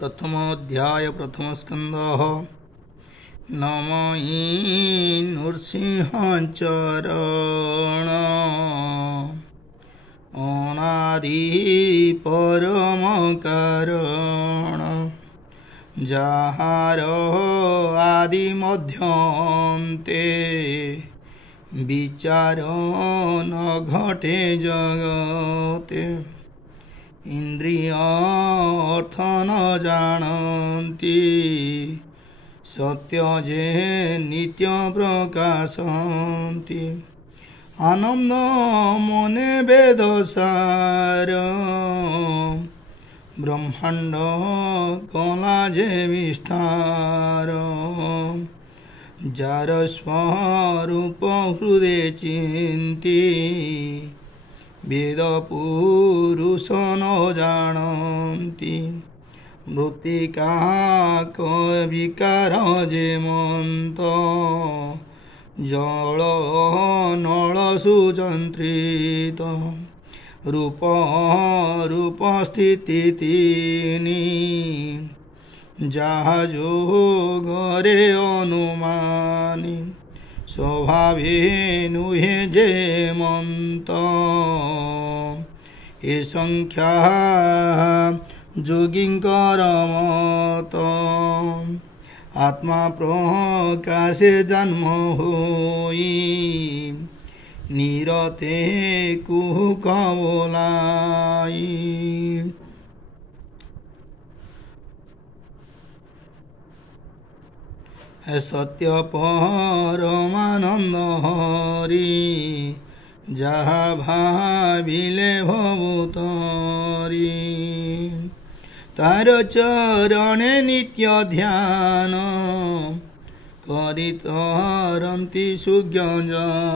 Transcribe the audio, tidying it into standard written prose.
प्रथम अध्याय प्रथम स्कंद नमहि नृसिंहचरण अनादि परम कारण जहार आदि मध्यन्ते विचार न घटे जगते इंद्रिय अर्थ न जानती सत्य जे नित्य प्रकाशन्ति आनंद मने वेद सार ब्रह्मांड कला जे विस्तार जार स्वरूप हृदय चिंती वेद पुरुष न जानती मृत्तिका विकार जे मंत जल नल सुजंत्रित रूप रूप स्थिति तीनी जहा जोगरे अनुमानी स्वभावे नुहे जे मंत ए संख्या जोगिंकर मत आत्मा प्रकाशे जन्म होई निरते कुहुक बोलाई है सत्य परमानंद हरि जहा भाविले भवुतरी तार चरणे नित्य ध्यान करितरन्ति सुज्ञ